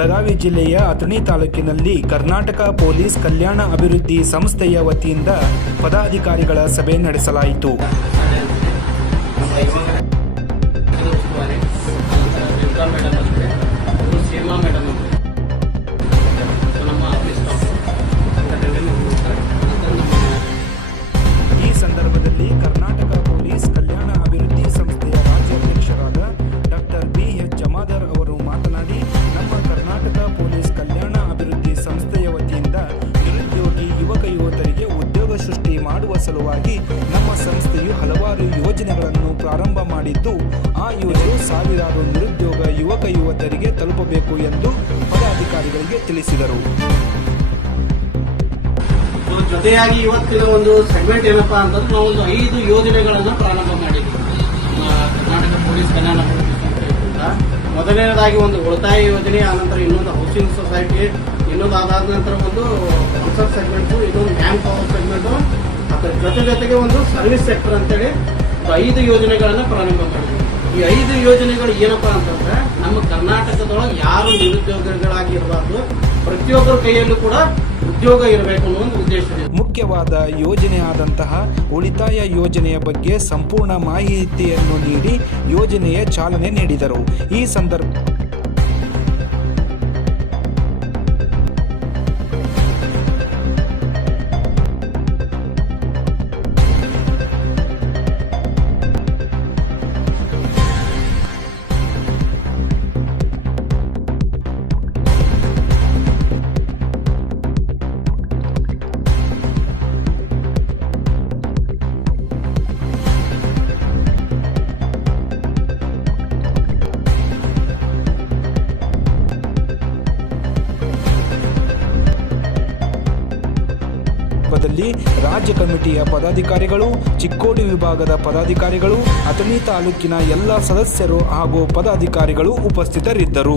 ಬೆಳಗಾವಿ ಜಿಲ್ಲೆಯ ಅಥಣಿ ತಾಲೂಕಿನಲ್ಲಿ ಕರ್ನಾಟಕ ಪೊಲೀಸ್ ಕಲ್ಯಾಣ ಅಭಿವೃದ್ಧಿ ಸಂಸ್ಥೆಯ ವತಿಯಿಂದ ಪದಾಧಿಕಾರಿಗಳ ಸಭೆ ನಡೆಸಲಾಯಿತು. ಈ ಸಂದರ್ಭದಲ್ಲಿ ಕರ್ನಾಟಕ ಪೊಲೀಸ್ ಕಲ್ಯಾಣ ಅಭಿವೃದ್ಧಿ ಸಂಸ್ಥೆಯ ರಾಜ್ಯಾಧ್ಯಕ್ಷರಾದ ಡಾಕ್ಟರ್ BH ಜಮಾದಾರ್ ಅವರು ಮಾತನಾಡಿ, ನಮ್ಮ ಕರ್ನಾಟಕ ಪೊಲೀಸ್ ಕಲ್ಯಾಣ ಅಭಿವೃದ್ಧಿ ಸಂಸ್ಥೆಯ ವತಿಯಿಂದ ನಿರುದ್ಯೋಗಿ ಯುವಕರಿಗೆ ಉದ್ಯೋಗ ಸೃಷ್ಟಿ ಮಾಡುವ ಸಲುವಾಗಿ ನಮ್ಮ ಸಂಸ್ಥೆಯು ಹಲವಾರು ಯೋಜನೆಗಳನ್ನು ಪ್ರಾರಂಭ ಮಾಡಿದ್ದು, ಆ ಯೋಜನೆ ಸಾವಿರಾರು ನಿರುದ್ಯೋಗ ಯುವಕರಿಗೆ ತಲುಪಬೇಕು ಎಂದು ಪದಾಧಿಕಾರಿಗಳಿಗೆ ತಿಳಿಸಿದರು. ಜೊತೆಯಾಗಿ ಇವತ್ತಿನ ಒಂದು ಸೆಗ್ಮೆಂಟ್ ಏನಪ್ಪಾ ಅಂತಂದ್ರೆ ನಾವು ಒಂದು 5 ಯೋಜನೆಗಳನ್ನು ಪ್ರಾರಂಭ ಮಾಡಿದ್ವಿ. ಕರ್ನಾಟಕ ಪೊಲೀಸ್ ಕಲ್ಯಾಣ ಅಭಿವೃದ್ಧಿ ಸಂಸ್ಥೆಯಿಂದ ಮೊದಲನೇದಾಗಿ ಒಂದು ಉಳಿತಾಯ ಯೋಜನೆ, ಆನಂತರ ಇನ್ನೊಂದು ಹೌಸಿಂಗ್ ಸೊಸೈಟಿ, ಇನ್ನೊಂದು ಅದಾದ ನಂತರ ಒಂದು ಕನ್ಸರ್ಟ್ ಸೆಗ್ಮೆಂಟ್, ಇನ್ನೊಂದು ಮ್ಯಾನ್ ಪವರ್ ಸೆಗ್ಮೆಂಟ್, ಅದರ ಜೊತೆಗೆ ಒಂದು ಸರ್ವಿಸ್ ಸೆಕ್ಟರ್ ಅಂತೇಳಿ 5 ಯೋಜನೆಗಳನ್ನ ಪ್ರಾರಂಭ ಮಾಡಿದ್ವಿ. ಈ 5 ಯೋಜನೆಗಳು ಏನಪ್ಪಾ ಅಂತಂದ್ರೆ ನಮ್ಮ ಕರ್ನಾಟಕದೊಳಗೆ ಯಾರು ನಿರುದ್ಯೋಗಿಗಳಾಗಿರಬಾರ್ದು, ಪ್ರತಿಯೊಬ್ಬರ ಕೈಯಲ್ಲೂ ಕೂಡ ಉದ್ಯೋಗ ಇರಬೇಕು ಅನ್ನೋ ಒಂದು ಉದ್ದೇಶವಿದೆ. ಮುಖ್ಯವಾದ ಯೋಜನೆಯಾದಂತಹ ಉಳಿತಾಯ ಯೋಜನೆಯ ಬಗ್ಗೆ ಸಂಪೂರ್ಣ ಮಾಹಿತಿಯನ್ನು ನೀಡಿ ಯೋಜನೆಯ ಚಾಲನೆ ನೀಡಿದರು. ಈ ಸಂದರ್ಭದಲ್ಲಿ ರಾಜ್ಯ ಕಮಿಟಿಯ ಪದಾಧಿಕಾರಿಗಳು, ಚಿಕ್ಕೋಡಿ ವಿಭಾಗದ ಪದಾಧಿಕಾರಿಗಳು, ಅಥಣಿ ತಾಲೂಕಿನ ಎಲ್ಲ ಸದಸ್ಯರು ಹಾಗೂ ಪದಾಧಿಕಾರಿಗಳು ಉಪಸ್ಥಿತರಿದ್ದರು.